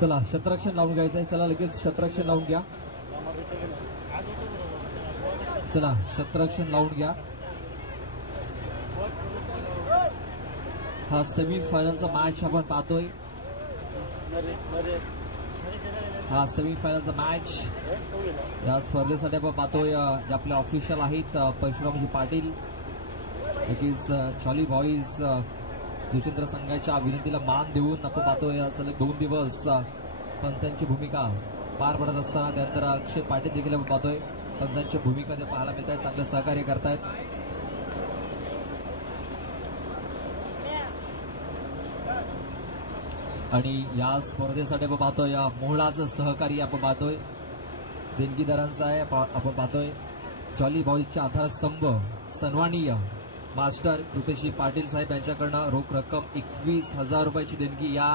चला शतरक्षण लावून घ्यायचंय. चला लगेच शतरक्षण लावून घ्या. चला शतरक्षण लावून घ्या. हा सेमी फायनलचा मॅच आपण पाहतोय. हा सेमी फायनलचा मॅच या स्पर्धेसाठी आपण पाहतोय. जे आपले ऑफिशियल आहेत परशुरामजी पाटील जॉली बॉईज दुचेंद्र संघाच्या विनंतीला मान देऊन आपण पाहतोय. सलग 2 दिवस पंचांची भूमिका पार पडत असताना त्यानंतर अक्षय पाटील देखील आपण पाहतोय पंचांची भूमिका ते पाहायला मिळत आहेत. चांगलं सहकार्य करतायत. आणि या स्पर्धेसाठी आपण पाहतोय मोहळाचं सहकार्य आपण पाहतोय देणगीदारांचा आहे. आपण पाहतोय जॉली बॉईजचे आधारस्तंभ सन्माननीय मास्टर कृपेशी पाटील साहेब यांच्याकडनं रोख रक्कम 21,000 रुपयाची देणगी या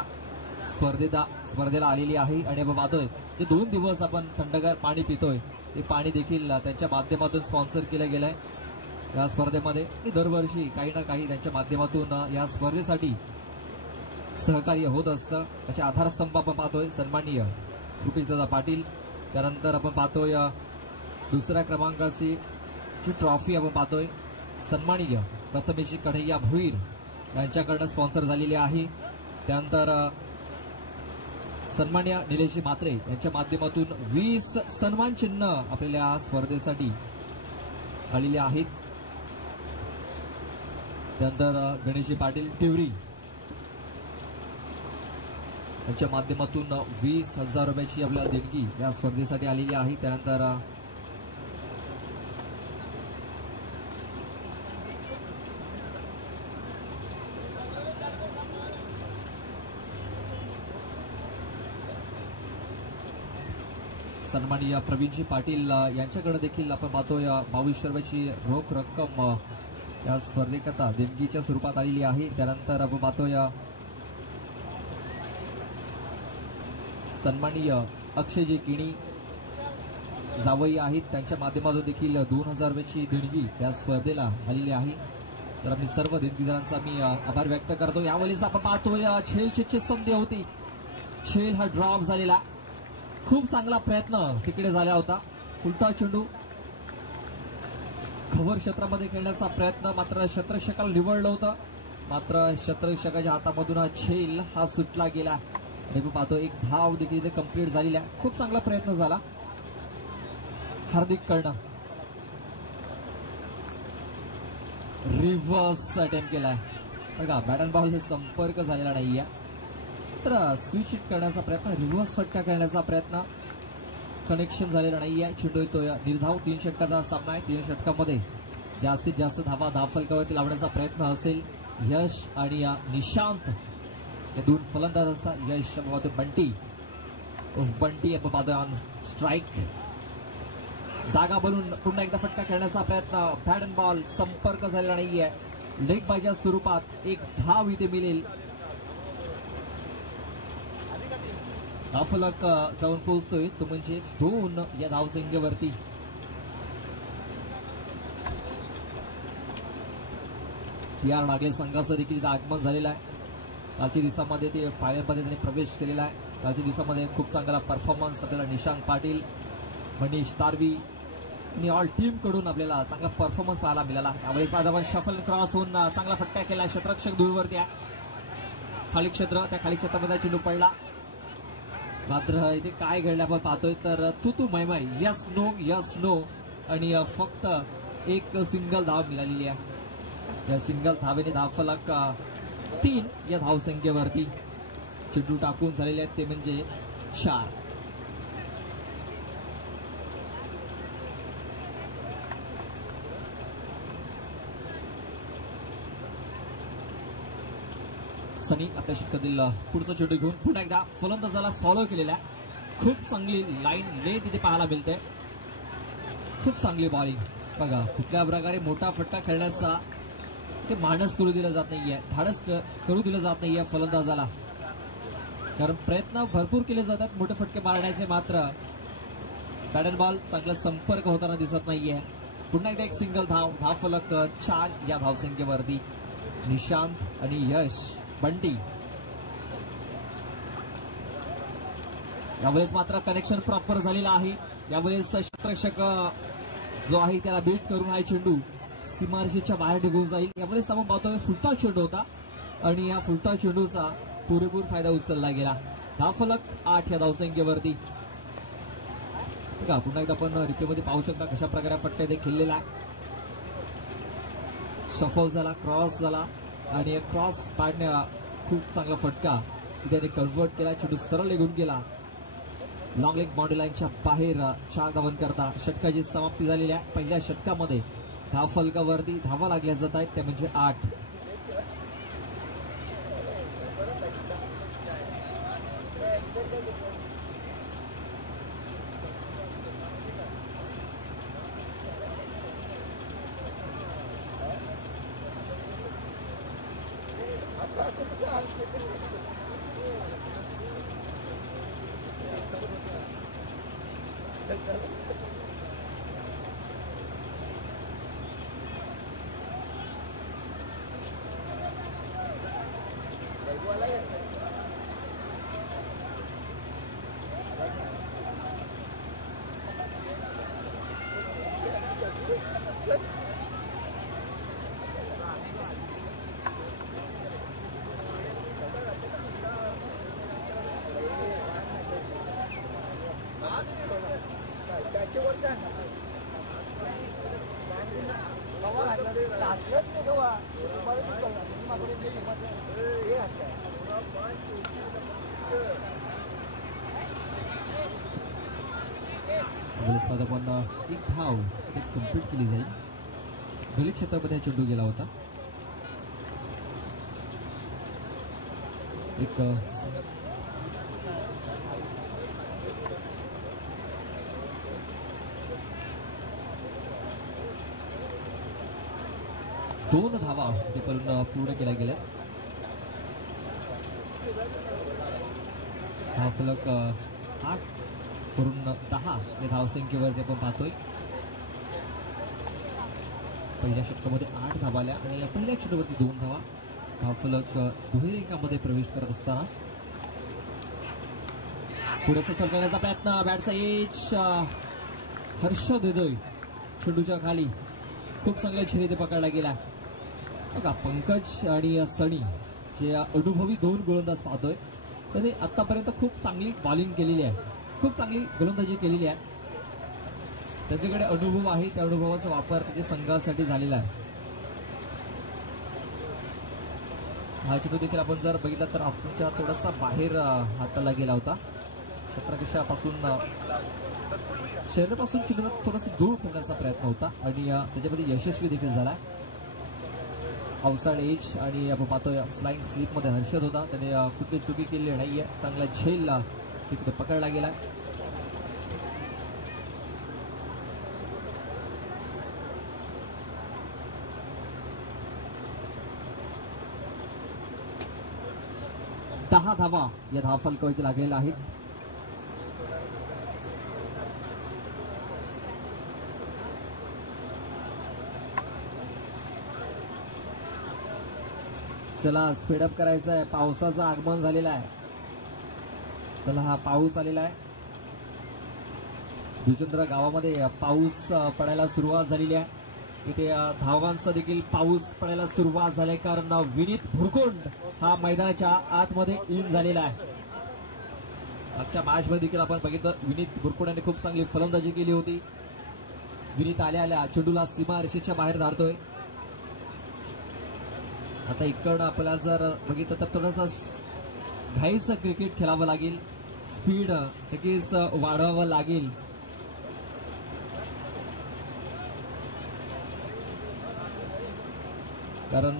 स्पर्धेला आलेली आहे. आणि आपण पाहतोय जे 2 दिवस आपण थंडगार पाणी पितोय ते पाणी देखील त्यांच्या माध्यमातून स्पॉन्सर केलं गेलंय या स्पर्धेमध्ये. दरवर्षी काही ना काही त्यांच्या माध्यमातून या स्पर्धेसाठी सहकार्य होत असतं. असे आधारस्तंभ आपण पाहतोय सन्माननीय कृपेशदादा पाटील. त्यानंतर आपण पाहतोय दुसऱ्या क्रमांकाची जी ट्रॉफी आपण पाहतोय सन्माननीय प्रथमेशी कन्हैया भोईर यांच्याकडनं स्पॉन्सर झालेली आहे. त्यानंतर सन्माननीय निलेशजी म्हात्रे यांच्या माध्यमातून 20 सन्मान चिन्ह आपल्याला स्पर्धेसाठी आलेले आहेत. त्यानंतर गणेशजी पाटील टिवरी यांच्या माध्यमातून 20,000 रुपयाची आपल्याला देणगी या स्पर्धेसाठी आलेली आहे. त्यानंतर सन्माननीय प्रवीणजी पाटील यांच्याकडे देखील आपण पाहतोय 2200 रुपयाची रोख रक्कम या स्पर्धेकरता देणगीच्या स्वरूपात आलेली आहे. त्यानंतर आपण पाहतोय सन्माननीय अक्षयजी किणी जावई आहेत त्यांच्या माध्यमातून देखील 2000 रुपयाची देणगी या स्पर्धेला आलेली आहे. तर आम्ही सर्व देणगीदारांचा मी आभार व्यक्त करतो. यावेळेस आपण पाहतोय छेलची संधी होती. छेल हा ड्रॉप झालेला. खूप चांगला प्रयत्न तिकडे झाला होता. फुलटा चेंडू खबर क्षेत्रामध्ये खेळण्याचा प्रयत्न मात्र क्षेत्ररक्षकाला निवडलं होतं. मात्र क्षेत्ररक्षकाच्या हातामधून हा छेल हा सुटला गेला. आणि आपण पाहतो एक धाव देखील इथे कंप्लीट झालेला. खूप चांगला प्रयत्न झाला. हार्दिक कर्ण रिव्हर्स अटेम्प्ट केलाय बघा. बॅट अँड बॉल हे संपर्क झालेला नाहीये. तर स्विच हिट करण्याचा प्रयत्न रिव्हर्स फटका करण्याचा प्रयत्न कनेक्शन झालेला नाहीये. चेंडू येतोय निर्धाव. 3 षटकाचा सामना आहे. 3 षटकामध्ये जास्तीत जास्त धावा धावफलकावरती लावण्याचा प्रयत्न असेल यश आणि निशांत या 2 फलंदाजांचा. यश बंटी आपण पाहतोय ऑन स्ट्राईक. जागा बनून पुन्हा एकदा फटका खेळण्याचा प्रयत्न. बॅट अँड बॉल संपर्क झालेला नाहीये. लेग बायच्या स्वरूपात एक धाव इथे मिळेल. हा फलक जाऊन पोहोचतोय तो म्हणजे 2 या धावसंख्येवरती. PR नागले संघाचं देखील आगमन झालेलं आहे. कालच्या दिवसामध्ये ते फायनलमध्ये त्यांनी प्रवेश केलेला आहे. कालच्या दिवसामध्ये खूप चांगला परफॉर्मन्स आपल्याला निशांत पाटील मनीष तारवी आणि ऑल टीम कडून आपल्याला चांगला परफॉर्मन्स पाहायला मिळाला. यावेळेस आपण शफल क्रॉस होऊन चांगला फटका केला. क्षेत्ररक्षक दूरवरती आहे. खाली क्षेत्र त्या खाली क्षेत्रामध्ये चेंडू पडला. मात्र इथे काय घडलं आपण पाहतोय तर तू मैमाई यस नो आणि फक्त एक सिंगल धाव मिळालेली आहे. या सिंगल धावेने धावफलक 3 या धावसंख्येवरती. चेंडू टाकून झालेले आहेत ते म्हणजे 4. सनी आपल्या षटकातील पुढचा चेंडू घेऊन पुन्हा एकदा फलंदाजाला फॉलो केलेला आहे. खूप चांगली लाईन लेंथ इथे पाहायला मिळते. खूप चांगली बॉलिंग बघा. कुठल्या प्रकारे मोठा फटका खेळण्याचा ते मानस करू दिलं जात नाहीये. धाडस करू दिलं जात नाहीये फलंदाजाला. कारण प्रयत्न भरपूर केले जातात मोठे फटके मारण्याचे. मात्र बॅट अँड बॉल चांगला संपर्क होताना दिसत नाहीये. पुन्हा एकदा एक सिंगल धावफलक 4 या धावसंख्येवरती. निशांत आणि यश बंटी यावेळेस मात्र कनेक्शन प्रॉपर झालेलं आहे. यावेळेस क्षेत्ररक्षक जो आहे त्याला बीट करून हा चेंडू सीमारेषेच्या बाहेर निघून जाईल. यावेळेस आपण पाहतोय फुलटा चेंडू होता आणि या फुलटा चेंडूचा पुरेपूर फायदा उचलला गेला. धावफलक 8 या धावसंख्येवरती. पुन्हा एकदा आपण रिप्ले मध्ये पाहू शकता कशा प्रकारे फटका ते खेळलेला आहे. सफल झाला, क्रॉस झाला आणि क्रॉस पाडण्या खूप चांगला फटका त्याने कन्व्हर्ट केला. चेंडू सरळ निघून गेला. लॉंग लेग बाउंड्री लाईनच्या बाहेर 4 धावन करता षटकाची समाप्ती झालेली आहे. पहिल्या षटकामध्ये धावफलकावरती धावा लागल्या जात आहेत, त्या म्हणजे 8. पण एक धाव कंप्लीट केली जाईल. गली क्षेत्रामध्ये चेंडू गेला होता. एक दोन धावा ते पूर्ण केल्या गेल्या. धावफलक 8 वरून 10 या धावसंख्येवरती आपण पाहतोय. पहिल्या षटकामध्ये 8 धावा आल्या आणि या पहिल्या चेंडूवरती 2 धावा. धावफलक दुहेरी अंकामध्ये प्रवेश करत असताना पुढे सचल करण्याचा प्रयत्न. बॅटचा एज हर्ष देतोय चेंडूच्या खाली. खूप चांगल्या छेडी ते पकडला गेला. बघा पंकज आणि सनी जे अनुभवी 2 गोलंदाज पाहतोय त्यांनी आतापर्यंत खूप चांगली बॉलिंग केलेली आहे, खूप चांगली गोलंदाजी केलेली आहे. त्यांच्याकडे अनुभव आहे, त्या अनुभवाचा वापर त्याच्या संघासाठी झालेला आहे. हा चेंडू देखील आपण जर बघितला तर आपल्या थोडासा बाहेर हाताला गेला होता. क्षेत्ररक्षकापासून शरीरापासून चेंडूला थोडासा दूर ठेवण्याचा प्रयत्न होता आणि त्याच्यामध्ये यशस्वी देखील झाला. आउटसाइड एज आणि आपण पाहतोय फ्लाइंग स्लिप मध्ये हर्षद होता. त्याने कुठली चुकी केली नाहीये. चांगला झेल तिकडे पकडला गेला. दहा धावा या धावफलकावरती लागलेल्या आहेत. चला स्पीडअप करायचं आहे. पावसाचं आगमन झालेलं आहे. चला हा पाऊस आलेला आहे. दुचंद्र गावामध्ये पाऊस पडायला सुरुवात झालेली आहे. इथे धावांचा देखील पाऊस पडायला सुरुवात झाली कारण विनीत भुरकुंड हा मैदानाच्या आतमध्ये इन झालेला आहे. मागच्या मॅच मध्ये देखील आपण बघितलं विनीत भुरकुंड यांनी खूप चांगली फलंदाजी केली होती. विनीत आल्या चेंडूला सीमा रेषेच्या बाहेर धाडतोय. आता इकडं आपल्याला जर बघितलं तर थोडंसं घाईचं क्रिकेट खेळावं लागेल. स्पीड नक्कीच वाढवावं लागेल. कारण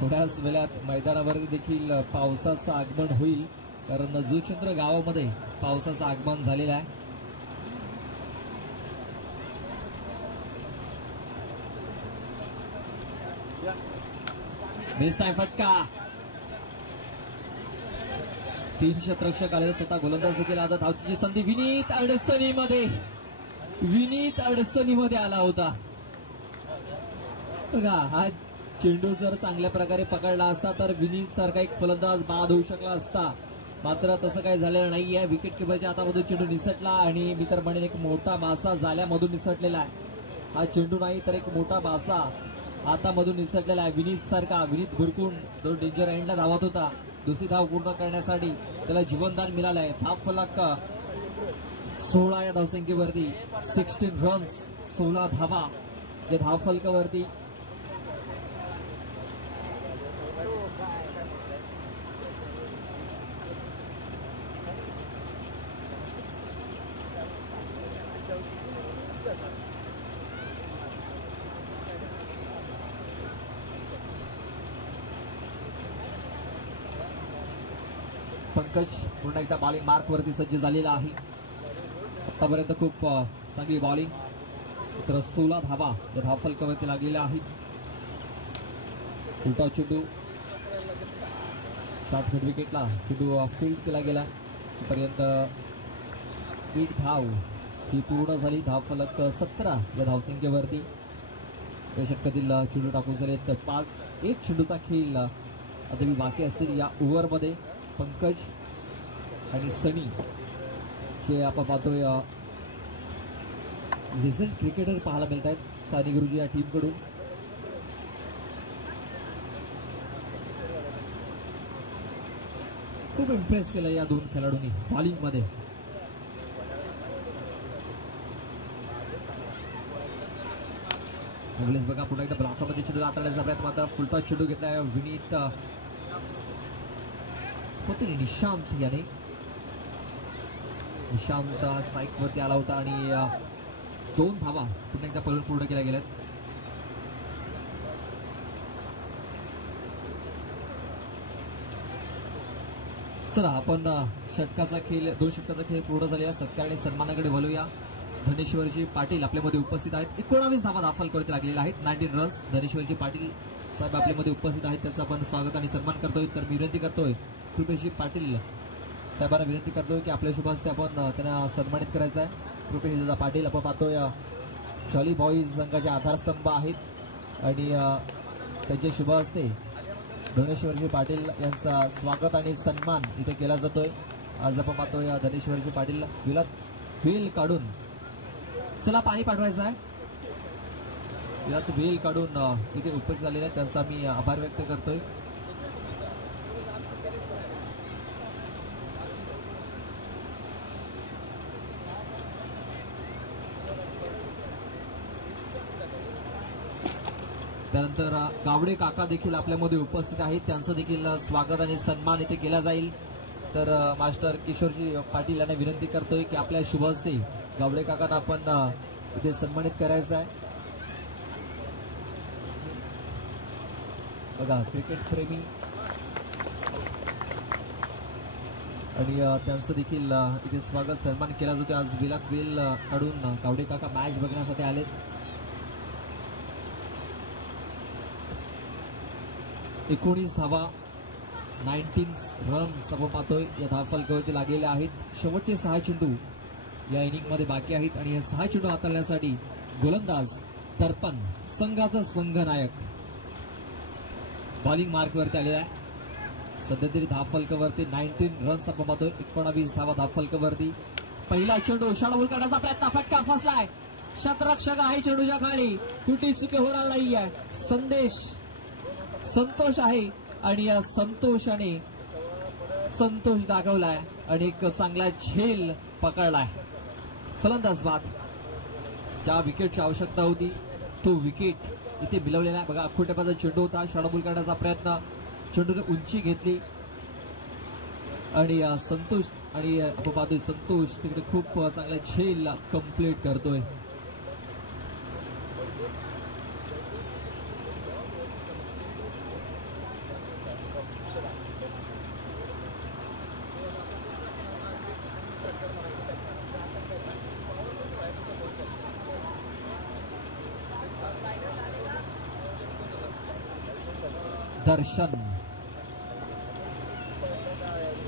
थोड्याच वेळात मैदानावर देखील पावसाचं आगमन होईल कारण जुचंद्र गावामध्ये पावसाचं आगमन झालेलं आहे. बेस्ट आहे फटका. 3 क्षेत्ररक्षक आले स्वतः गोलंदाज देखील. आता धावची संधी विनीत अडचणीमध्ये आला होता. बघा हा चेंडू जर चांगल्या प्रकारे पकडला असता तर विनीत सारखा एक फलंदाज बाद होऊ शकला असता. मात्र तसं काही झालेलं नाहीये. विकेट किपरच्या हातामधून चेंडू निसटला आणि मी तर म्हणेन एक मोठा मासा जाल्यामधून निसटलेला आहे. हा चेंडू नाही तर एक मोठा मासा हातामधून निसटलेला आहे. विनीत भुरकून तो डेंजर एंडला धावत होता. दुसरी धाव पूर्ण करण्यासाठी त्याला जीवनदान मिळालंय. धाव फलक 16 या धावसंख्येवरती 16 रन्स 16 धावा या धाव फलकावरती. पंकज पुन्हा एकदा बॉलिंग मार्क वरती सज्ज झालेला आहे. आतापर्यंत खूप चांगली बॉलिंग. तर 16 धावा या धाव फलकावरती लागलेल्या आहेत. उलटा चेंडू शॉर्ट मिड विकेटला चेंडू फील्ड केला गेला. पर्यंत एक धाव ही पूर्ण झाली. धाव फलक 17 या धावसंख्येवरती. या षटकातील चेंडू टाकून झाले तर 5-1 चेंडूचा खेळ आता मी बाकी असेल या ओव्हरमध्ये. पंकज आणि सनी जे आपण पाहतोय लिजंड क्रिकेटर पाहायला मिळत आहेत सानी गुरुजी या टीमकडून. खूप इम्प्रेस केलं या दोन खेळाडूंनी बॉलिंगमध्ये. बघा पुन्हा एकदा ब्लॉकमध्ये चेंडू हाताळण्याचा प्रयत्न. मात्र फुलटॉस चेंडू घेतलाय विनीत होते निशांत याने. निशांत स्ट्राईक वरती आला होता आणि 2 धावा पुन्हा एकदा पूर्ण केल्या गेल्यात. चला आपण षटकाचा खेळ 2 षटकाचा खेळ पूर्ण झालेला. सत्कार आणि सन्मानाकडे वळूया. धनेश्वरजी पाटील आपल्यामध्ये उपस्थित आहेत. 19 धावा धाव फलकावरती लागलेल्या आहेत. 19 रन्स. धनेश्वरजी पाटील साहेब आपल्यामध्ये उपस्थित आहेत. त्यांचं आपण स्वागत आणि सन्मान करतोय. तर मी विनंती करतोय कृपेशजी पाटील साहेबांना विनंती करतोय की आपल्या शुभ हस्ते आपण त्यांना सन्मानित करायचं आहे. कृपेशजी पाटील आपण पाहतोय जॉली बॉईज संघाचे आधारस्तंभ आहेत आणि त्यांचे शुभ हस्ते धनेश्वरजी पाटील यांचा स्वागत आणि सन्मान इथे केला जातोय. आज आपण पाहतोय धनेश्वरजी पाटील वेल काढून चला पाणी पाठवायचं आहे. यात वेल काढून इथे उपस्थित झालेले आहेत. त्यांचा मी आभार व्यक्त करतोय. त्यानंतर गावडे काका देखील आपल्यामध्ये उपस्थित आहेत. त्यांचं देखील स्वागत आणि सन्मान इथे केला जाईल. तर मास्टर किशोरजी पाटील यांना विनंती करतोय की आपल्या शुभ हस्ते गावडे काकांना आपण इथे सन्मानित करायचं आहे. बघा क्रिकेट प्रेमी आणि त्यांचं देखील इथे स्वागत सन्मान केला जातो. आज वेलात वेल काढून गावडे काका मॅच बघण्यासाठी आलेत. 19 धावा 19 रन्स आपण पाहतोय या धाव फलकावरती लागलेल्या आहेत. शेवटचे 6 चेंडू या इनिंग मध्ये बाकी आहेत आणि हे 6 चेंडू हाताळण्यासाठी गोलंदाज दर्पण संघाचा संघनायक बॉलिंग मार्क वरती आलेला आहे. सध्या तरी धाव फलकावरती 19 रन्स आपण पाहतोय. 19 धावा धाव फलकावरती. पहिला चेंडू शॉर्ट करण्याचा प्रयत्न. फटका फसलाय. शतरक्षक आहे चेंडूच्या खाली. कुठे चुकी होणार नाहीये. संतोष आहे आणि या संतोषाने संतोष दाखवलाय आणि एक चांगला झेल पकडलाय. फलंदाज बाद. ज्या विकेटची आवश्यकता होती तो विकेट इथे मिळवलेला आहे. बघा अख्खोट्याचा चेंडू होता. शॉर्ट करण्याचा प्रयत्न. चेंडूने उंची घेतली आणि संतोष आणि आपण पाहतोय संतोष तिकडे खूप चांगला झेल कंप्लीट करतोय. दर्शन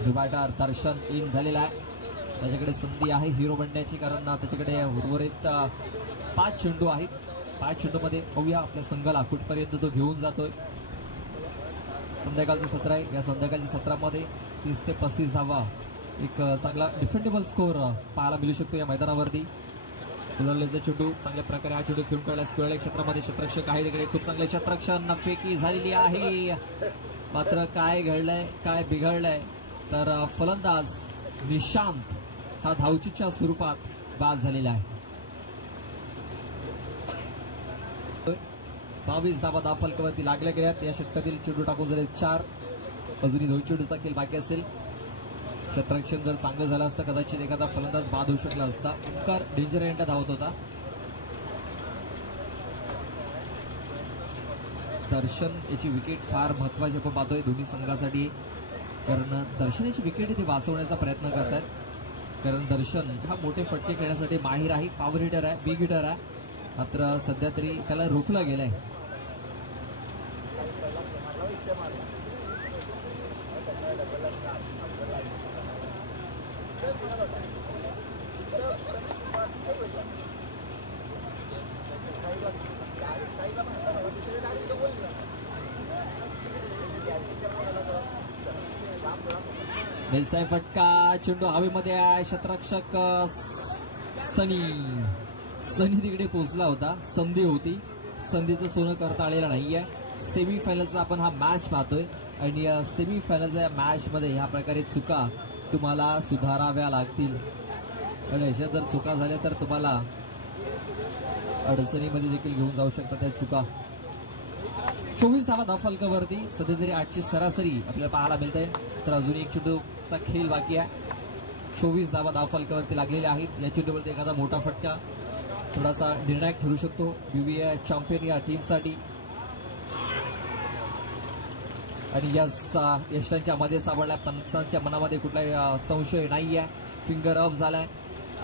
डिवायडर दर्शन इन झालेला आहे. त्याच्याकडे संधी आहे हिरो बनण्याची कारण त्याच्याकडे उर्वरित 5 चेंडू आहेत. 5 चेंडू मध्ये पाहूया आपल्या संघाला कुठपर्यंत तो घेऊन जातोय. संध्याकाळचं सत्र आहे. या संध्याकाळच्या सत्रामध्ये 30 ते 35 धावा एक चांगला डिफेंडेबल स्कोअर पाहायला मिळू शकतो या मैदानावरती. सुधारलेचा चेंडू चांगल्या प्रकारे हा चेंडू खेळून काढला स्क्वेअर क्षेत्रामध्ये. क्षेत्ररक्षक आहे तिकडे खूप चांगले क्षेत्ररक्षण फेकी झालेली आहे. मात्र काय घडलंय काय बिघडलंय तर फलंदाज निशांत हा धावचीच्या स्वरूपात बाद झालेला आहे. 22 धावा धावफलकावरती लागल्या गेल्यात. या षटकातील चेंडू टाकून झाले 4. अजूनही 2 चेंडूचा खेळ बाकी असेल. क्षेत्ररक्षण जर चांगलं झालं असतं कदाचित एखादा फलंदाज बाद होऊ शकला असता. ओंकार डेंजर एंडला धावत होता. दर्शन याची विकेट फार महत्वाची आपण पाहतोय दोन्ही संघासाठी. कारण दर्शन याची विकेट इथे वाचवण्याचा प्रयत्न करतात. कारण दर्शन हा मोठे फटके खेळण्यासाठी माहीर आहे. पॉवर हिटर आहे, बिग हिटर आहे. मात्र सध्या तरी त्याला रोखलं गेलंय. फटका चेंडू हवेमध्ये आहे. क्षेत्ररक्षक सनी तिकडे पोहोचला होता. संधी होती, संधीचं सोनं करता आलेलं नाहीये. सेमीफायनलचा आपण हा मॅच पाहतोय आणि सेमीफायनलच्या मॅच मध्ये ह्या प्रकारे चुका तुम्हाला सुधाराव्या लागतील. आणि अशा जर चुका झाल्या तर तुम्हाला अडचणीमध्ये देखील घेऊन जाऊ शकतात त्या चुका. 24 धावा धावफलकावरती सध्या तरी 8ची सरासरी आपल्याला पाहायला मिळते. तर अजून एक चेंडूचा खेळ बाकी आहे. 24 धावा धावफलकावरती लागलेल्या आहेत. या चेंडूवरती एखादा मोठा फटका थोडासा निर्णायक ठरू शकतो BBI चॅम्पियन या टीमसाठी. आणि या यष्टांच्या मध्ये सापडल्या. पंचांच्या मनामध्ये कुठलाही संशय नाही आहे. फिंगर अप झालाय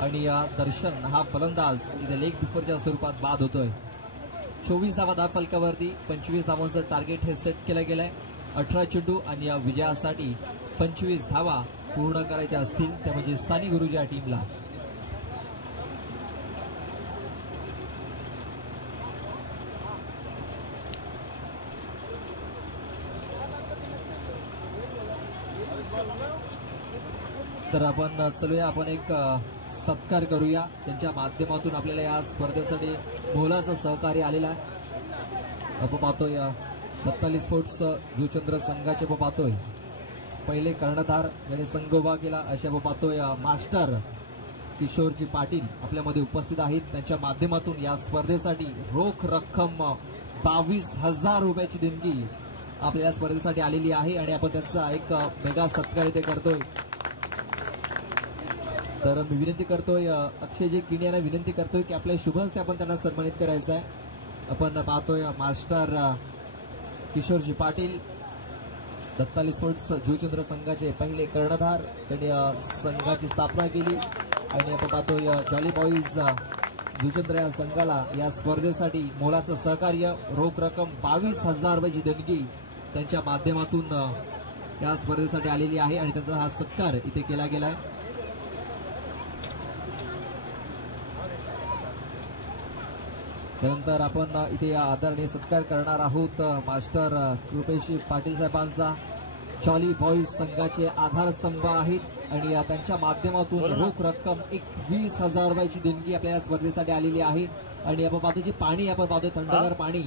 आणि दर्शन हा फलंदाज इथे लेग बिफोरच्या स्वरूपात बाद होतोय. 24 धावा धावफलकावरती 25 धावांचं टार्गेट हे सेट केलं गेलंय. 18 चेंडू आणि या विजयासाठी 25 धावा पूर्ण करायच्या असतील त्या म्हणजे सानी गुरुजी या टीमला. तर आपण चलूया, आपण एक सत्कार करूया. त्यांच्या माध्यमातून आपल्याला या स्पर्धेसाठी मोलाचं सहकार्य आलेलं आहे. आपण पाहतोय दत्ताली स्पोर्ट्स जुचंद्र संघाचे आपण पाहतोय पहिले कर्णधार याने संघ उभा केला. असे आपण पाहतोय मास्टर किशोरजी पाटील आपल्यामध्ये उपस्थित आहेत. त्यांच्या माध्यमातून या स्पर्धेसाठी रोख रक्कम 22,000 रुपयाची देणगी आपल्या स्पर्धेसाठी आलेली आहे आणि आपण त्यांचा एक मेगा सत्कार इथे करतोय. तर मी विनंती करतोय अक्षयजी किणी यांना विनंती करतोय की आपल्या शुभ हस्ते आपण त्यांना सन्मानित करायचं आहे. आपण पाहतोय मास्टर किशोरजी पाटील दत्ताली स्पोर्ट्स जुचंद्र संघाचे पहिले कर्णधार. त्यांनी संघाची स्थापना केली आणि आपण पाहतोय जॉली बॉईज जुचंद्र या संघाला या स्पर्धेसाठी मोलाचं सहकार्य रोख रक्कम 22,000 रुपयाची देणगी त्यांच्या माध्यमातून या स्पर्धेसाठी आलेली आहे आणि त्यांचा हा सत्कार इथे केला गेलाय. त्यानंतर आपण इथे आदरणीय सत्कार करणार आहोत मास्टर कृपेश पाटील साहेबांचा. जॉली बॉईज संघाचे आधारस्तंभ आहेत आणि त्यांच्या माध्यमातून रोख रक्कम 21,000 रुपयाची देणगी आपल्या या स्पर्धेसाठी आलेली आहे. आणि आपण पाहतो जे पाणी आपण पाहतोय थंडगार पाणी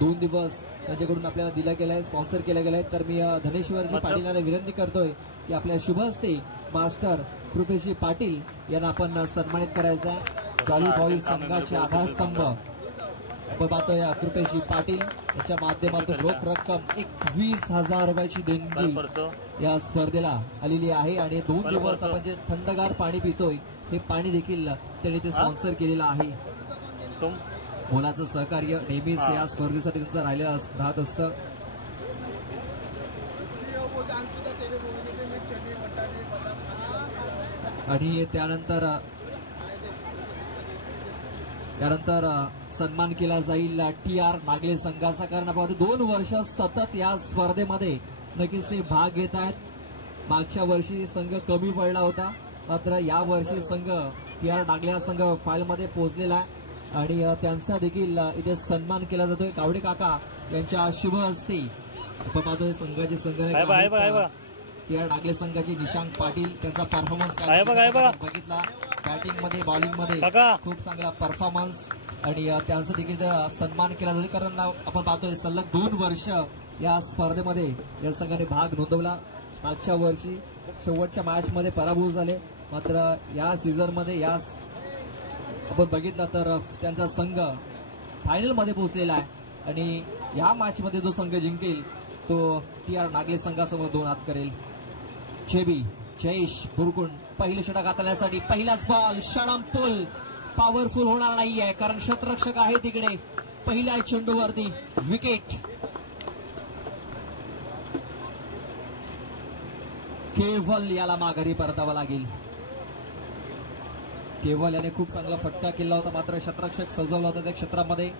2 दिवस त्यांच्याकडून आपल्याला दिलं गेलंय, स्पॉन्सर केलं गेलंय. तर मी धनेश्वरजी पाटील यांना विनंती करतोय की आपल्या शुभ हस्ते मास्टर कृपेशजी पाटील यांना आपण सन्मानित करायचं आहे. जॉली बॉईज संघाचे आधारस्तंभ आपण पाहतोय कृपेशजी पाटील यांच्या माध्यमातून रोख रक्कम 21,000 रुपयाची देणगी या स्पर्धेला आलेली आहे. आणि 2 दिवस आपण जे थंडगार पाणी पितोय हे पाणी देखील त्यांनी ते स्पॉन्सर केलेलं आहे. मोलाचं सहकार्य नेहमीच या स्पर्धेसाठी त्यांचं राहत असतं. आणि त्यानंतर सन्मान केला जाईल TR नागले संघाचा. कारण आपण 2 वर्ष सतत या स्पर्धेमध्ये नक्कीच ते भाग घेत आहेत. मागच्या वर्षी संघ कमी पडला होता, मात्र या वर्षी संघ TR नागले संघ फायनल मध्ये पोहोचलेला आहे आणि त्यांचा देखील इथे सन्मान केला जातोय. गावडे काका यांच्या शुभ हस्ते आपण पाहतोय संघाचे संघटक या डागले संघाचे निशांक पाटील त्यांचा परफॉर्मन्स बघितला. बॅटिंग मध्ये बॉलिंग मध्ये खूप चांगला परफॉर्मन्स आणि त्यांचा देखील सन्मान केला जातो कारण आपण पाहतोय सलग 2 वर्ष या स्पर्धेमध्ये या संघाने भाग नोंदवला. मागच्या वर्षी शेवटच्या मॅच मध्ये पराभूत झाले मात्र या सीझन मध्ये या आपण बघितलं तर त्यांचा संघ फायनल मध्ये पोहोचलेला आहे आणि या मॅच मध्ये जो संघ जिंकेल तो TR नागले संघासमोर 2 हात करेल. जयेश बुरकुंड पहिले षटक हाताळण्यासाठी पहिलाच बॉल षडंपुल पॉवरफुल होणार नाहीये कारण क्षेत्ररक्षक आहे तिकडे. पहिल्या चेंडूवरती विकेट. केवल याला माघारी परतावा लागेल. केवल याने खूप चांगला फटका केला होता मात्र क्षेत्ररक्षक सजवला होता त्या क्षेत्रामध्ये.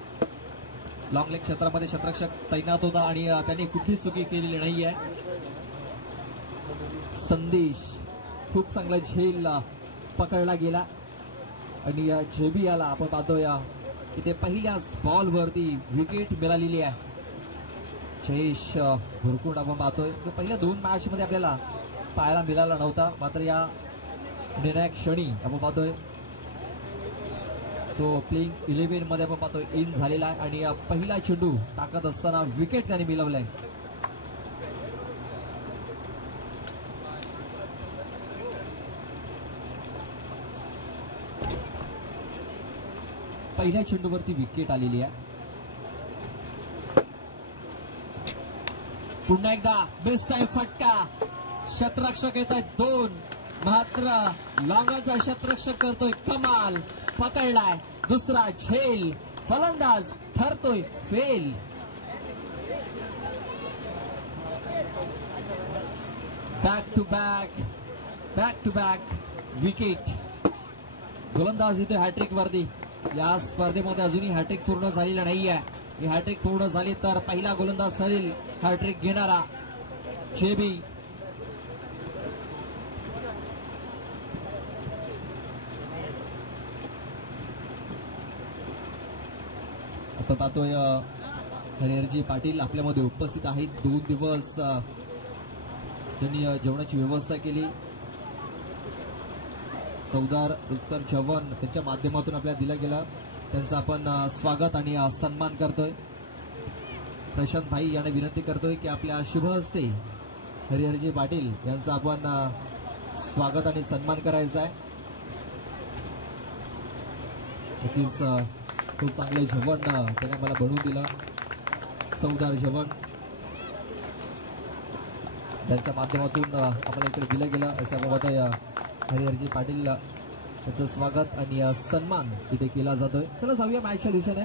लॉंग लेग क्षेत्रामध्ये क्षेत्ररक्षक तैनात होता आणि त्यांनी कुठलीच चुकी केलेली नाहीये. संदेश खूप चांगला झेल पकडला गेला आणि जेबी याला आपण पाहतोय इथे पहिल्याच बॉल वरती विकेट मिळालेली आहे. जयेश भुरकुंड आपण पाहतोय जो पहिल्या 2 मॅच मध्ये आपल्याला पाहायला मिळाला नव्हता मात्र या निर्णायक क्षणी आपण पाहतोय तो प्लेइंग 11 मध्ये आपण पाहतोय इन झालेला आहे आणि पहिला चेंडू टाकत असताना विकेट त्याने मिळवलाय. पहिल्या चेंडूवरती विकेट आलेली आहे. पुन्हा एकदा बेस्ट टाइम फटका. क्षेत्ररक्षक येत आहेत 2 मात्र लॉंगाचा क्षेत्ररक्षक करतोय कमाल. पकडलाय दुसरा झेल. फलंदाज ठरतोय फेल. Back to back wicket. गोलंदाज इथे हॅट्रिक वरती. या स्पर्धेमध्ये अजूनही हॅट्रिक पूर्ण झालेला नाहीये. ही हॅट्रिक पूर्ण झाली तर पहिला गोलंदाज ठरेल हॅट्रिक घेणारा. जेबी आपण पाहतोय हरिहरजी पाटील आपल्यामध्ये उपस्थित आहेत. 2 दिवस त्यांनी जेवणाची व्यवस्था केली. चौदार रुचकर जेवण त्यांच्या माध्यमातून आपल्याला दिलं गेलं. त्यांचं आपण स्वागत आणि सन्मान करतोय. प्रशांत भाई यांना विनंती करतोय की आपल्या शुभ हस्ते हरिहरजी पाटील यांचं आपण स्वागत आणि सन्मान करायचा आहे. खूप चांगले जेवण त्याने मला बनवून दिलं. चवदार जेवण त्यांच्या माध्यमातून आम्हाला इकडे दिलं गेलं असं आपण हरिहरजी पाटील यांचं स्वागत आणि सन्मान इथे केला जातोय. चला जाऊया मॅचच्या दिशेने.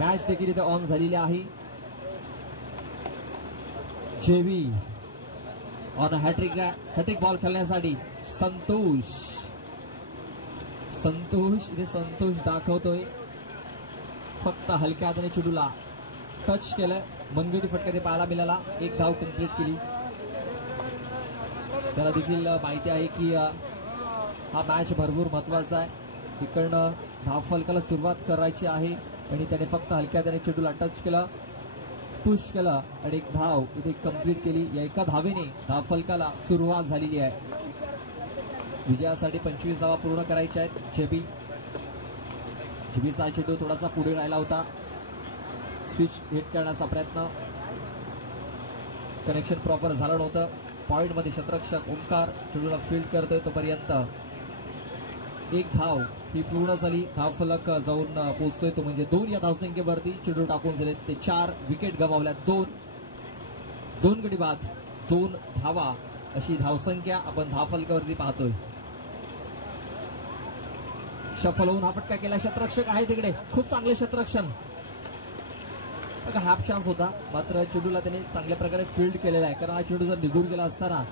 मॅच देखील इथे ऑन झालेली आहे. जेबी ऑन हॅट्रिक बॉल खेळण्यासाठी संतोष इथे संतोष दाखवतोय. फक्त हलक्या हाताने चेंडूला टच केलं. मनगटी फटका ते पाहायला मिळाला. 1 धाव कंप्लीट केली. त्याला देखील माहिती आहे की हा मॅच भरपूर महत्वाचा आहे. इकडनं धाव फलकाला सुरुवात करायची आहे आणि त्याने फक्त हलक्या हाताने चेंडूला टच केला, पुश केला आणि 1 धाव इथे कंप्लीट केली. या एका धावेने धाव फलकाला सुरुवात झालेली आहे. विजयासाठी 25 धावा पूर्ण करायच्या आहेत. जेबीचा चेंडू थोडासा पुढे राहिला होता. स्विच हिट करण्याचा प्रयत्न, कनेक्शन प्रॉपर झालं नव्हतं. पॉइंट मध्ये क्षेत्ररक्षक ओंकार चेंडूला फील्ड करतोय तोपर्यंत 1 धाव ही पूर्ण झाली. धाव फलक जाऊन पोहोचतोय तो म्हणजे 2 या धावसंख्येवरती चेंडू टाकून झाले ते 4 विकेट गमावल्या. 2 गडी बाद 2 धावा अशी धावसंख्या आपण धाव फलकावरती पाहतोय. शफल होऊन हा फटका केला. क्षेत्ररक्षक आहे तिकडे. खूप चांगले क्षेत्ररक्षण. हाफ चान्स होता मात्र चेंडूला त्याने चांगल्या प्रकारे फील्ड केलेला आहे कारण हा चेंडू जर निघून गेला असताना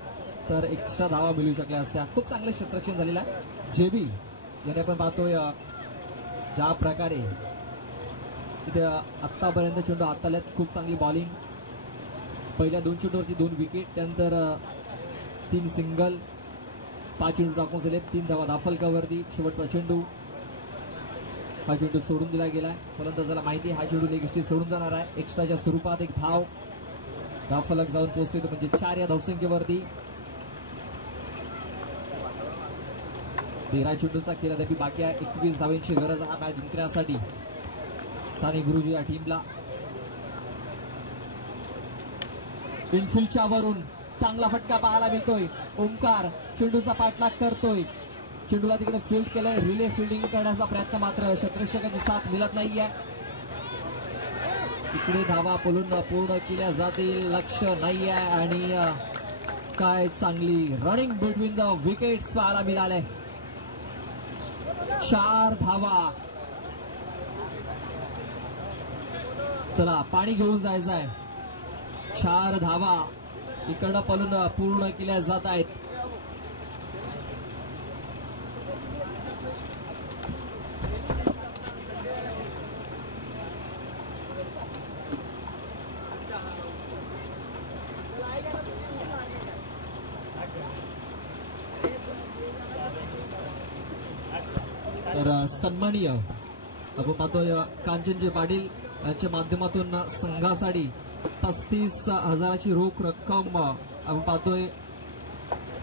तर एक्स्ट्रा धावा मिळू शकल्या असत्या. खूप चांगले क्षेत्ररक्षण झालेलं आहे. जेबी याने आपण पाहतोय ज्या प्रकारे इथे आतापर्यंत चेंडू हाताळल्यात. खूप चांगली बॉलिंग. पहिल्या 2 चेंडूवरती 2 विकेट, त्यानंतर 3 सिंगल, 5 चेंडू टाकून झाले 3 धावा धाव फलकावरती. शेवटचा चेंडू हा चेंडू सोडून दिला गेलाय. फलंदाजाला माहिती हा चेंडू लेग सोडून जाणार आहे. एक्स्ट्राच्या स्वरूपात एक धाव फलक जाऊन पोहोचते म्हणजे 4 या धावसंख्येवरती. 13 चेंडूचा खेळ अद्याप बाकी आहे. 21 धावांची गरज हा मॅच जिंकण्यासाठी साने गुरुजी या टीमला. इनफिल्डच्या वरून चांगला फटका पाहायला मिळतोय. ओंकार चेंडूचा पाठलाग करतोय. चेंडूला तिकडे फील्ड केलंय. रिले फिल्डिंग करण्याचा प्रयत्न मात्र क्षेत्ररक्षकाची साथ मिळत नाहीये. इकडे धावा पूर्ण केल्या जातील लक्ष नाहीये आणि काय चांगली रनिंग बिटवीन द विकेट्स पाहायला मिळाले. 4 धावा. चला पाणी घेऊन जायचं आहे. 4 धावा इकडं पळून पूर्ण केल्या जात आहेत. तर सन्माननीय आपण पाहतोय कांचनजी पाटील यांच्या माध्यमातून संघासाठी 35,000ची रोख रक्कम आपण पाहतोय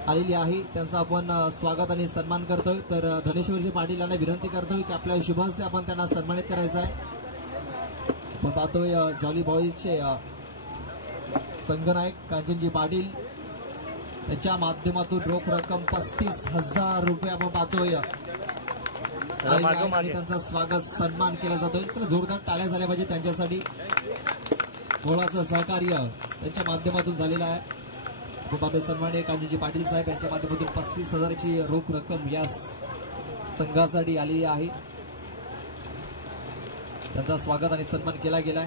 आलेली आहे. त्यांचा आपण स्वागत आणि सन्मान करतोय. तर धनेश्वरजी पाटील यांना विनंती करतोय की आपल्या शुभ हस्ते आपण त्यांना सन्मानित करायचं आहे. आपण पाहतोय जॉली बॉईजचे संघनायक कांचनजी पाटील त्यांच्या माध्यमातून रोख रक्कम 35,000 रुपये आपण पाहतोय आणि त्यांचा स्वागत सन्मान केला जातोय. चला जोरदार टाळ्या झाल्या पाहिजे त्यांच्यासाठी. मोलाचं सहकार्य त्यांच्या माध्यमातून झालेलं आहे. आपण पाहतोय सन्माननीय कांचनजी पाटील साहेब यांच्या माध्यमातून 35,000ची रोख रक्कम या संघासाठी आलेली आहे. त्यांचा स्वागत आणि सन्मान केला गेलाय.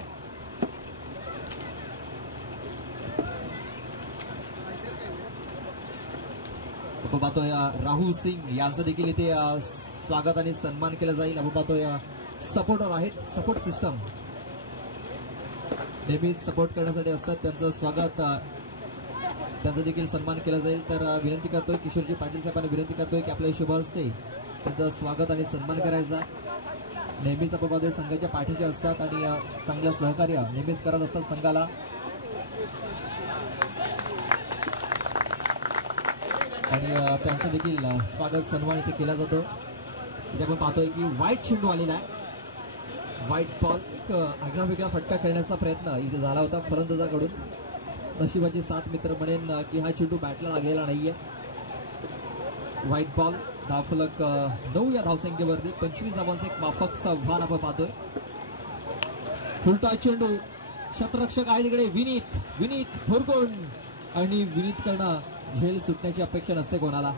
आपण पाहतोय राहुल सिंग यांचं देखील इथे स्वागत आणि सन्मान केला जाईल. आपण पाहतोय सपोर्टर आहेत. सपोर्ट सिस्टम नेहमीच सपोर्ट करण्यासाठी असतात. त्यांचं स्वागत त्यांचा देखील सन्मान केला जाईल. तर विनंती करतोय किशोरजी पाटील साहेबांना विनंती करतोय की आपल्या शुभ हस्ते त्यांचं स्वागत आणि सन्मान करायचा. नेहमीच आपण पाहतोय संघाच्या पाठीचे असतात आणि चांगलं सहकार्य नेहमीच करत असतात संघाला. आणि त्यांचं देखील स्वागत सन्मान इथे केला जातो. इथे आपण पाहतोय की व्हाईट चेंडू आलेला आहे. व्हाईट बॉल आगळा वेगळा फटका खेळण्याचा प्रयत्न इथे झाला होता फलंदाजाकडून. नशिबाची साथ मित्र म्हणेन की हा चेंडू बॅटला लागलेला नाहीये. White ball. धावफलक 9 या धावसंख्येवरती 25 धावांचं एक माफक आव्हान आपण पाहतोय. फुलटा चेंडू. क्षेत्ररक्षक आहे तिकडे विनीत भुरकुंड आणि विनीतकडनं झेल सुटण्याची अपेक्षा नसते कोणाला.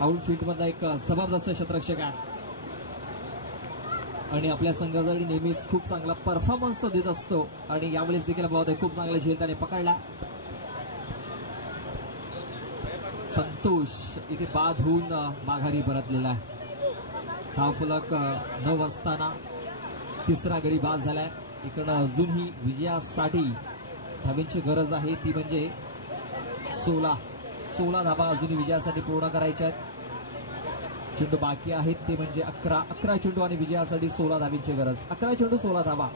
आउटफील्ड मधला एक जबरदस्त क्षेत्ररक्षक आहे आणि आपल्या संघासाठी नेहमीच खूप चांगला परफॉर्मन्स देत असतो. आणि यावेळेस देखील खूप चांगला झेल त्याने पकडला. संतोष इथे बाद होऊन माघारी परतलेला आहे. धावफलक 9 असताना तिसरा गडी बाद झालाय. इकडं अजूनही विजयासाठी धावांची गरज आहे. ती म्हणजे 16 धावा अजूनही विजयासाठी पूर्ण करायच्या आहेत. चेंडू बाकी आहेत ते म्हणजे 11 चेंडू आणि विजयासाठी 16 धावांची गरज. 11 चेंडू 16 धावा.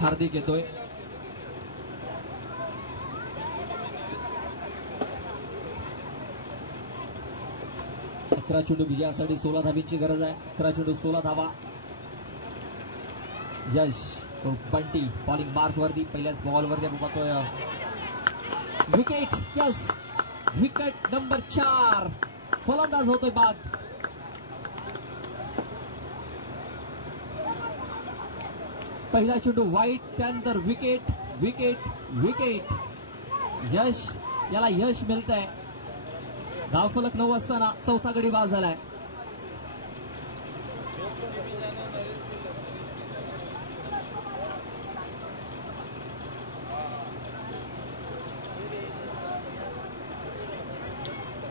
हार्दिक येतोय. चेंडू विजयासाठी 16 धावांची गरज आहे. 11 चेंडू 16 धावा. यश बंटी बॉलिंग मार्क वरती पहिल्याच बॉल वरती आपण पाहतोय विकेट. Yes wicket number 4. फलंदाज होतोय बाद. पहिला चेंडू वाईट त्यानंतर विकेट. यश याला यश मिळतंय. धावफलक 9 असताना चौथा गडी बाद झालाय.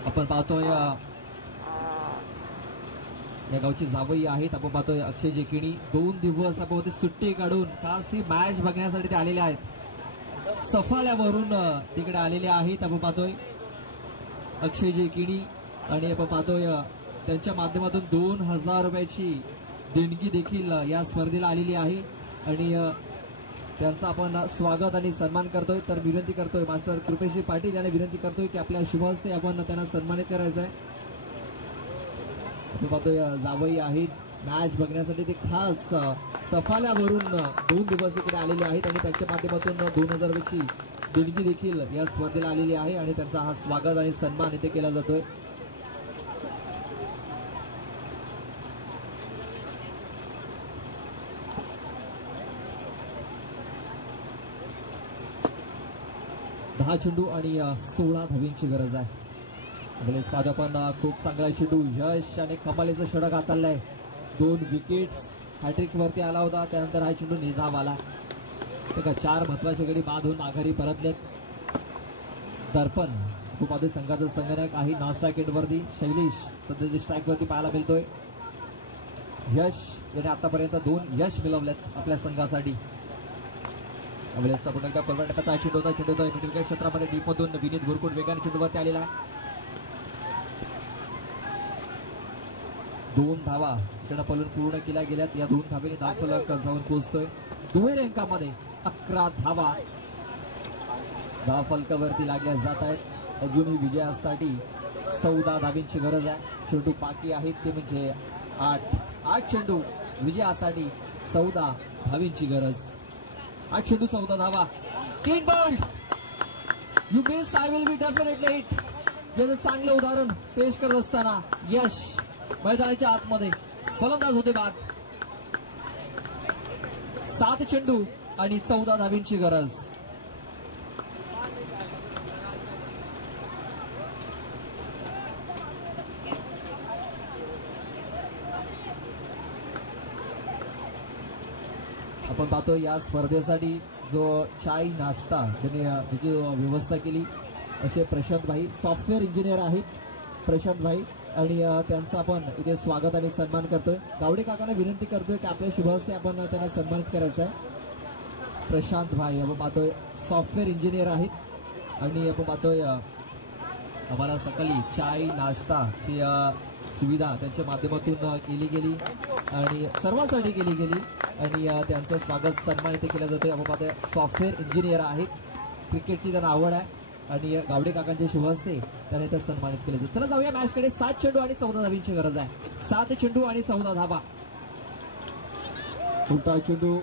आपण पाहतोय या गावची जावई आहेत. आपण पाहतोय अक्षय जेकिणी 2 दिवस आपण सुट्टी काढून खास ही मॅच बघण्यासाठी ते आलेले आहेत. सफाल्यावरून तिकडे आलेले आहेत. आपण पाहतोय अक्षय जेकिणी आणि आपण पाहतोय त्यांच्या माध्यमातून 2000 रुपयाची देणगी देखील या स्पर्धेला आलेली आहे आणि त्यांचा आपण स्वागत आणि सन्मान करतोय. तर विनंती करतोय मास्टर कृपेश पाटील यांना विनंती करतोय की आपल्या शुभ हस्ते आपण त्यांना सन्मानित करायचं आहे. आपण पाहतोय जावई आहेत मॅच बघण्यासाठी ते खास सफाल्यावरून 2 दिवस इकडे आलेले आहेत आणि त्यांच्या माध्यमातून 2000 रुपयाची देणगी देखील या स्पर्धेला आलेली आहे आणि त्यांचा हा स्वागत आणि सन्मान इथे केला जातोय. दहा चेंडू आणि 16 धावींची गरज आहे. आपण खूप चांगला चेंडू यश आणि कमालीचं षटक हाताळलंय. 2 विकेट्स हॅट्रिक वरती आला होता. त्यानंतर हा चेंडू निर्धाव आला. 4 महत्वाचे गडी बाद होऊन माघारी परतलेत. दर्पण खूप आधी संघाचा संगणक आहे नॉन स्ट्राईक एंडवरती. शैलेश सध्याच्या स्ट्राईक वरती पाहायला मिळतोय. यश याने आतापर्यंत 2 यश मिळवलेत आपल्या संघासाठी. पुन्हा एकदा फॉरवर्ड टप्प्याचा चेंडू होता. मिडविकेट क्षेत्रामध्ये डीपमधून विनीत गुरकुट वेगाने चेंडूवरती आलेला आहे. 2 धावा इकडे पलून पूर्ण केल्या गेल्यात. या 2 धावेने धावफलक जाऊन पोहोचतोय. दुहेरी अंकामध्ये 11 धावा धावफलकावरती लागल्या जात आहेत. अजूनही विजयासाठी 14 धावींची गरज आहे. चेंडू बाकी आहेत ते म्हणजे 8 चेंडू विजयासाठी 14 धावींची गरज. 8 चेंडू 14 धावा. Clean bowled. You miss I will be definitely it. याचं चांगलं उदाहरण पेश करत असताना यश मैदानाच्या आतमध्ये फलंदाज होते बाद. 7 चेंडू आणि 14 धावींची गरज. आपण पाहतो या स्पर्धेसाठी जो चाय नाश्ता ज्यांनी त्याची व्यवस्था केली असे प्रशांत भाई सॉफ्टवेअर इंजिनियर आहेत. प्रशांत भाई आणि त्यांचं आपण इथे स्वागत आणि सन्मान करतोय. गावडे काकांना विनंती करतोय की आपल्या शुभ हस्ते आपण त्यांना सन्मानित करायचं आहे. प्रशांत भाई आपण पाहतोय सॉफ्टवेअर इंजिनियर आहेत आणि आपण पाहतोय आम्हाला सकाळी चाय नाश्ताची सुविधा त्यांच्या माध्यमातून केली गेली आणि सर्वांसाठी केली गेली आणि त्यांचं स्वागत सन्मान इथे केला जातोय. आपण पाहतोय सॉफ्टवेअर इंजिनियर आहेत. क्रिकेटची त्यांना आवड आहे आणि गावडे काकांच्या शुभ हस्ते त्यांना इथं सन्मानित केलं जातं. चला जाऊया मॅचकडे. 7 चेंडू आणि 14 धावींची गरज आहे. 7 चेंडू आणि 14 धावा. उलटा चेंडू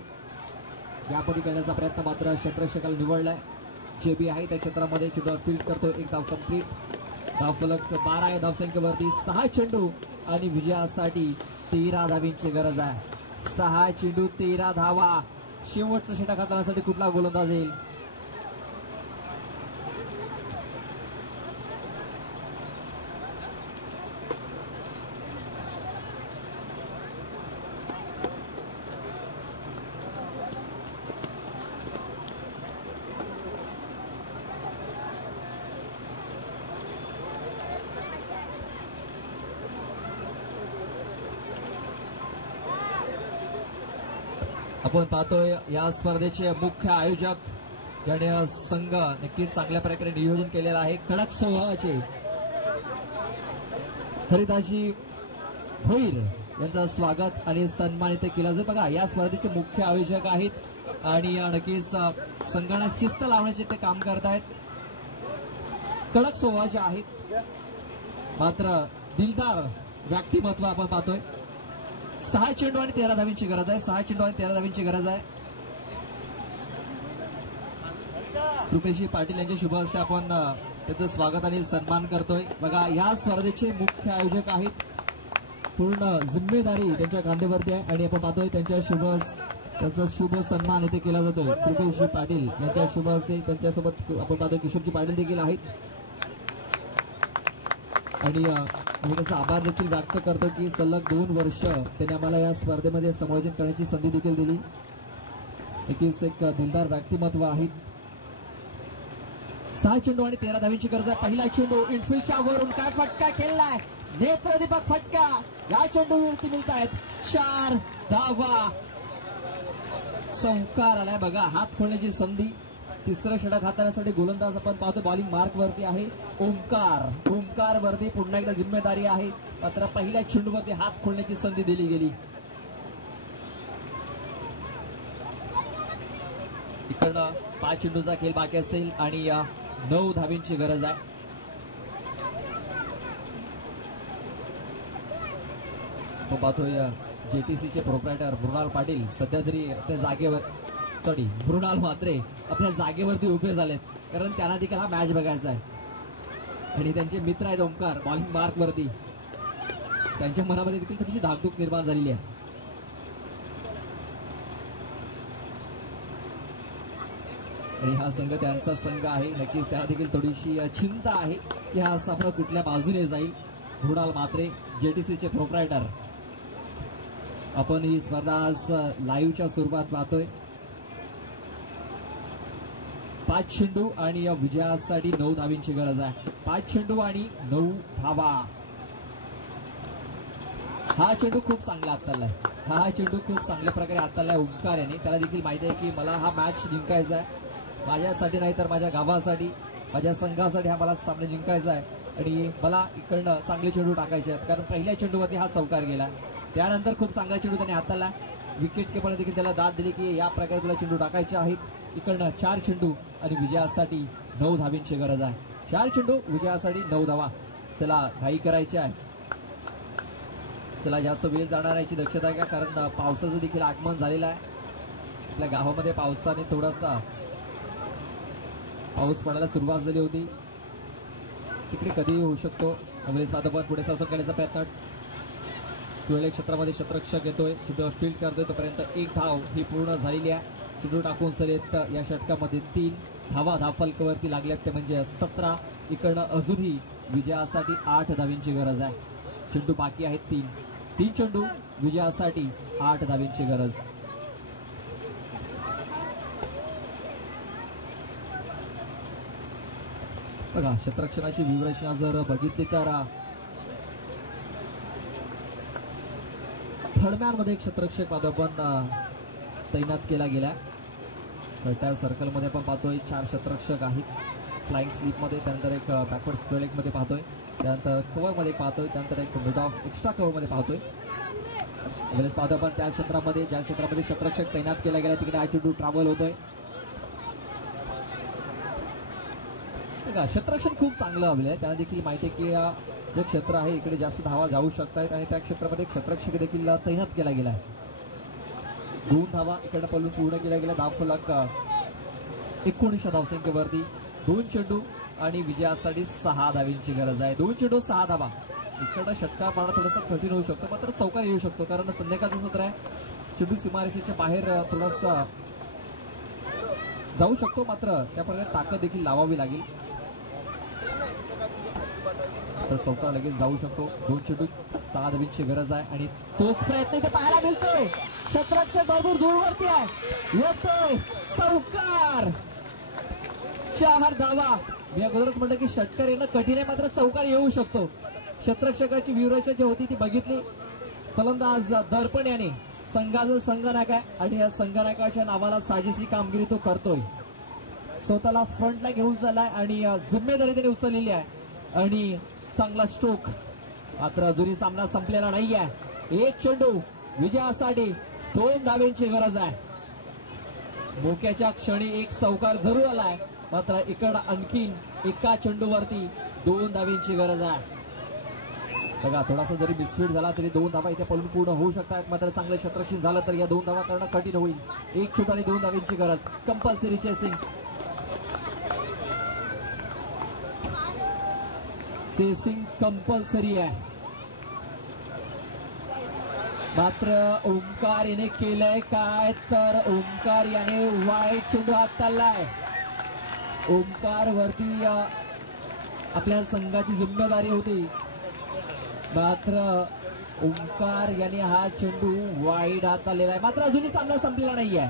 यापैकी करण्याचा प्रयत्न मात्र क्षेत्ररक्षकाला निवडलाय. जेबी आहे त्या क्षेत्रामध्ये चेंडू फील्ड करतो. 1 धाव कंप्लीट. धावफलक 12 आहे धावसंख्येवरती. 6 चेंडू आणि विजयासाठी 13 धावींची गरज आहे. 6 चेंडू 13 धावा. शेवटचं षटक हाताळण्यासाठी कुठला गोलंदाज येईल. आपण पाहतोय या स्पर्धेचे मुख्य आयोजक ज्याने संघ नक्कीच चांगल्या प्रकारे नियोजन केलेलं आहे. कडक स्वभावाचे हरिदासी भोईर यांचं स्वागत आणि सन्मान इथे केला जाईल. बघा या स्पर्धेचे मुख्य आयोजक आहेत आणि नक्कीच संघाला शिस्त लावण्याचे ते काम करत आहेत. कडक स्वभावाचे आहेत मात्र दिलदार व्यक्तिमत्व आपण पाहतोय. 6 चेंडू आणि 13 धावींची गरज आहे. 6 चेंडू आणि 13 धावींची गरज आहे. कृपेश पाटील यांच्या शुभ हस्ते आपण त्याचं स्वागत आणि सन्मान करतोय. बघा या स्पर्धेचे मुख्य आयोजक आहेत. पूर्ण जिम्मेदारी त्यांच्या खांद्यावरती आहे आणि आपण पाहतोय त्यांचा शुभ सन्मान इथे केला जातोय. कृपेश पाटील यांच्या शुभ हस्ते त्यांच्यासोबत आपण पाहतोय किशोरजी पाटील देखील आहेत आणि मी त्यांचा आभार देखील व्यक्त करतो की सलग 2 वर्ष त्यांनी आम्हाला या स्पर्धेमध्ये समायोजन करण्याची संधी देखील दिली. नक्कीच एक दिलदार व्यक्तिमत्व आहेत. 6 चेंडू आणि 13 धावांची गरज आहे. पहिला चेंडू इनफिल्डच्या वरून काय फटका केलाय, नेत्रदीपक फटका. या चेंडूवरती मिळत आहेत 4 धावा. चौकार आलाय बघा, हात खोलण्याची संधी. तिसरं षटक हाताळण्यासाठी गोलंदाज आपण पाहतो. बॉलिंग मार्क वरती आहे ओमकार वरती पुन्हा एकदा जिम्मेदारी आहे. मात्र पहिल्या चेंडूवरती हात खोलण्याची संधी दिली गेली. इकडनं 5 चेंडूचा खेळ बाकी असेल आणि 9 धावींची गरज आहे. तो पाहतोय जेटीसीचे प्रोप्रायटर मृणाल पाटील सध्या तरी आपल्या जागेवर मृणाल म्हात्रे आपल्या जागेवरती उभे झालेत, कारण त्यांना देखील हा मॅच बघायचा आहे. आणि त्यांचे मित्र आहेत ओमकार बॉलिंग मार्क वरती. त्यांच्या मनामध्ये देखील थोडीशी धाकधूक निर्माण झालेली आहे. आणि हा संघ त्यांचा संघ आहे, नक्कीच त्याला देखील थोडीशी चिंता आहे की हा सामना कुठल्या बाजूने जाईल. मृणाल म्हात्रे जेटीसीचे प्रोप्रायटर. आपण ही स्पर्धा आज लाईव्हच्या स्वरूपात पाहतोय. 5 चेंडू आणि या विजयासाठी 9 धावींची गरज आहे. 5 चेंडू आणि 9 धावा. हा चेंडू खूप चांगला हाताळलाय. हा चेंडू खूप चांगल्या प्रकारे हाताळलाय ओंकार याने. त्याला देखील माहिती आहे की मला हा मॅच जिंकायचा आहे, माझ्यासाठी नाही तर माझ्या गावासाठी, माझ्या संघासाठी हा मला सामना जिंकायचा आहे. आणि मला इकडनं चांगले चेंडू टाकायचे आहेत, कारण पहिल्या चेंडूवरती हा चौकार गेला. त्यानंतर खूप चांगला चेंडू त्याने हाताळला. विकेट किपरने देखील त्याला दाद दिली की या प्रकारे तुला चेंडू टाकायचे आहेत. इकडनं 4 चेंडू आणि विजयासाठी 9 धावींची गरज आहे. 4 चेंडू विजयासाठी 9 धावा. चला घाई करायची आहे. चला जास्त वेळ जाणार याची दक्षता आहे का, कारण पावसाचं देखील आगमन झालेलं आहे. आपल्या गावामध्ये पावसाने थोडासा पाऊस पडायला सुरुवात झाली होती. तिकडे कधीही होऊ शकतो. अंग्रेज पाठोपाठ पुढे सासू करण्याचा प्रयत्न. स्टोळे क्षेत्रामध्ये शतरक्षक येतोय, चेंडूवर फील्ड करतोय. तोपर्यंत 1 धाव ही पूर्ण झालेली आहे. चेंडू टाकून सरेत या षटकामध्ये 3 धावा धावफलकावरती लागल्यात, ते म्हणजे 17. इकडनं अजूनही विजयासाठी 8 धावींची गरज आहे. चेंडू बाकी आहेत 3 चेंडू विजयासाठी 8 धावींची गरज. बघा क्षेत्ररक्षणाची व्यूहरचना जर बघितली तर थर्डमॅनमध्ये एक क्षेत्ररक्षक आपण तैनात केला गेला. तर त्या सर्कलमध्ये आपण पाहतोय 4 क्षेत्ररक्षक आहेत. फ्लाइंग स्लीपमध्ये, त्यानंतर एक बॅकवर्ड स्क्वेअरलेगमध्ये पाहतोय, त्यानंतर कव्हरमध्ये पाहतोय, त्यानंतर एक मिड ऑफ एक्स्ट्रा कव्हरमध्ये पाहतोय. वेळेस पाहतो आपण त्या क्षेत्रामध्ये ज्या क्षेत्रामध्ये क्षेत्ररक्षक तैनात केला गेला तिकडे हा चेंडू ट्रॅव्हल होतोय. बघा क्षेत्ररक्षण खूप चांगलं हवं आहे. त्यांना देखील माहिती आहे की जे क्षेत्र आहे इकडे जास्त धावा जाऊ शकतात आणि त्या क्षेत्रामध्ये क्षेत्ररक्षक देखील तैनात केला गेला आहे. 2 धावा इकडे पळून पूर्ण केला गेला. धावफलक 19 धावसंख्येवरती. 2 चेंडू आणि विजयासाठी 6 धावींची गरज आहे. 2 चेंडू 6 धावा. इकडं षटकार मारणं थोडंसं कठीण होऊ शकतो, मात्र चौकार येऊ शकतो, कारण संध्याकाळचं सत्र आहे. चेंडू सीमारेषेच्या बाहेर थोडासा जाऊ शकतो, मात्र त्याप्रकारे ताकद देखील लावावी लागेल. तर चौकार लगेच जाऊ शकतो. 2 चेंडू 6 धावींची गरज आहे आणि तोच प्रयत्न इथे पाहायला मिळतोय. क्षेत्ररक्षक भरपूर दूरवरती आहे, येतोय चौकार. 4 धावा. मी अगोदरच म्हटलं की षटकार येणं कठीण आहे, मात्र चौकार येऊ शकतो. क्षेत्ररक्षकाची व्यूहरचना जी होती ती बघितली. फलंदाज दर्पण याने संघाचा संघनायक आहे आणि या संघनायकाच्या नावाला साजेशी कामगिरी तो करतोय. स्वतःला फ्रंटला घेऊन झालाय आणि जिम्मेदारी त्याने उचललेली आहे आणि चांगला स्ट्रोक. मात्र अजूनही सामना संपलेला नाही आहे. 1 चेंडू विजयासाठी 2 धावेंची गरज आहे. मोक्याच्या क्षणी एक चौकार जरूर आलाय, मात्र इकडं आणखीन एका चेंडूवरती 2 धावेंची गरज आहे. बघा थोडासा जरी मिसफीट झाला तरी 2 धावा इथे पळून पूर्ण होऊ शकतात, मात्र चांगलं क्षेत्ररक्षण झालं तर या 2 धावा करणं कठीण होईल. 1 चेंडू आणि 2 धावेंची गरज. कंपल्सरी चेसिंग कंपल्सरी आहे. मात्र ओंकार याने केलंय काय, तर ओंकार याने वाईट चेंडू हाताळलाय. ओंकार वरती आपल्या संघाची जिम्मेदारी होती, मात्र ओंकार याने हा चेंडू वाईट हाताळलेला आहे. मात्र अजूनही सामना संपलेला नाहीये.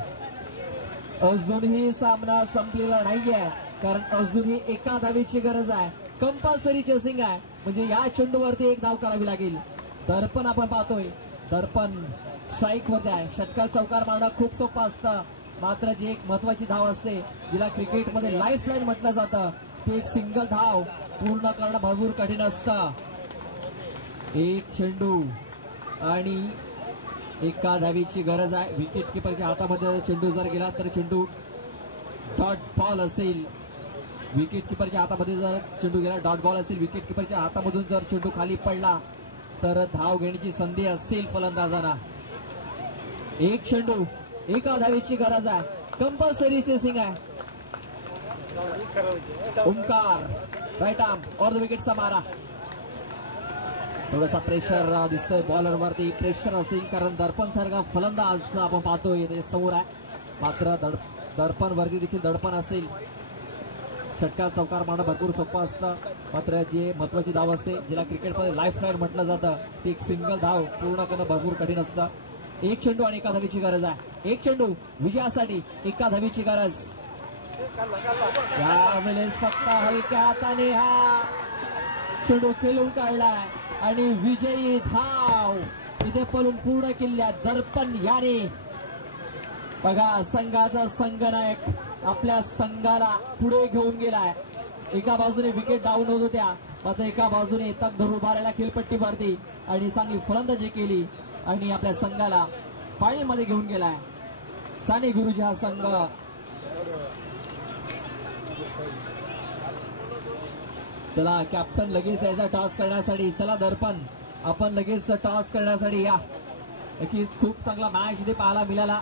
कारण अजूनही एका धावेची गरज आहे. कंपल्सरी चेसिंग आहे, म्हणजे या चेंडूवरती एक धाव करावी लागेल. दर्पण आपण पाहतोय, दर्पण स्ट्राईक वरती आहे. षटकार चौकार मारणं खूप सोपं असतं, मात्र जी एक महत्वाची धाव असते, जिला क्रिकेटमध्ये लाईफ लाईन म्हटलं जातं, ती एक सिंगल धाव पूर्ण करणं भरपूर कठीण असतं. एक चेंडू आणि एका धावीची गरज आहे. विकेट किपरच्या हातामध्ये चेंडू जर गेला तर चेंडू डॉट बॉल असेल. विकेट किपरच्या हातामध्ये जर चेंडू गेला डॉट बॉल असेल. विकेट किपरच्या हातामधून जर चेंडू खाली पडला तर धाव घेण्याची संधी असेल फलंदाजांना. एक चेंडू एका धावीची गरज आहे. कंपल्सरी चेसिंग आहे. ओमकार राईट आर्म और विकेटचा मारा. थोडासा प्रेशर दिसतोय बॉलर वरती. प्रेशर असेल कारण दर्पण सारखा फलंदाज आपण पाहतोय ते समोर आहे, मात्र दर्पण वरती देखील दडपण असेल. षटकार चौकार मारणं भरपूर सोपं असतं, मात्र जी महत्वाची धाव असते, जिला क्रिकेटमध्ये लाईफ लाईन म्हटलं जातं, ती एक सिंगल धाव पूर्ण करणं भरपूर कठीण असतं. एक चेंडू आणि एका धावीची गरज आहे. एक चेंडू विजयासाठी एका धावीची गरज. त्यावेळेस फक्त हलक्या हाताने हा चेंडू खेळून काढलाय आणि विजयी धाव इथे पळून पूर्ण केल्या दर्पण याने. बघा, संघाचा संघनायक आपल्या संघाला पुढे घेऊन गेलाय. एका बाजूने विकेट डाऊन होत होत्या, मात्र एका बाजूने तग धरून उभारायला खेळपट्टीवरती आणि चांगली फलंदाजी केली आणि आपल्या संघाला फायनल मध्ये घेऊन गेलाय. साने गुरुजी हा संघ चला कॅप्टन लगेच यायचा टॉस करण्यासाठी. चला दर्पण आपण लगेच टॉस करण्यासाठी या. नक्कीच खूप चांगला मॅच इथे पाहायला मिळाला.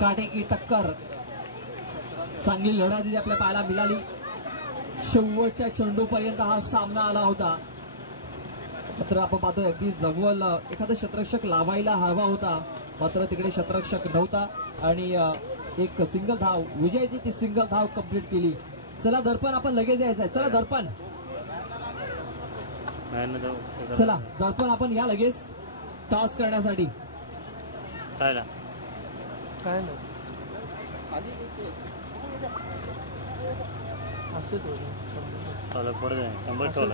काटेकी टक्कर, चांगली लढत इथे आपल्याला पाहायला मिळाली. शेवटच्या चेंडूपर्यंत हा सामना आला होता, मात्र आपण पाहतोय अगदी जवळ एखादा शतरक्षक लावायला हवा होता, मात्र तिकडे शतरक्षक नव्हता आणि एक सिंगल धाव विजयची ती सिंगल धाव कंप्लीट केली. चला दर्पण आपण लगेच यायचंय. चला दर्पण, चला दर्पण आपण या लगेच टॉस करण्यासाठी. काय असं 100 100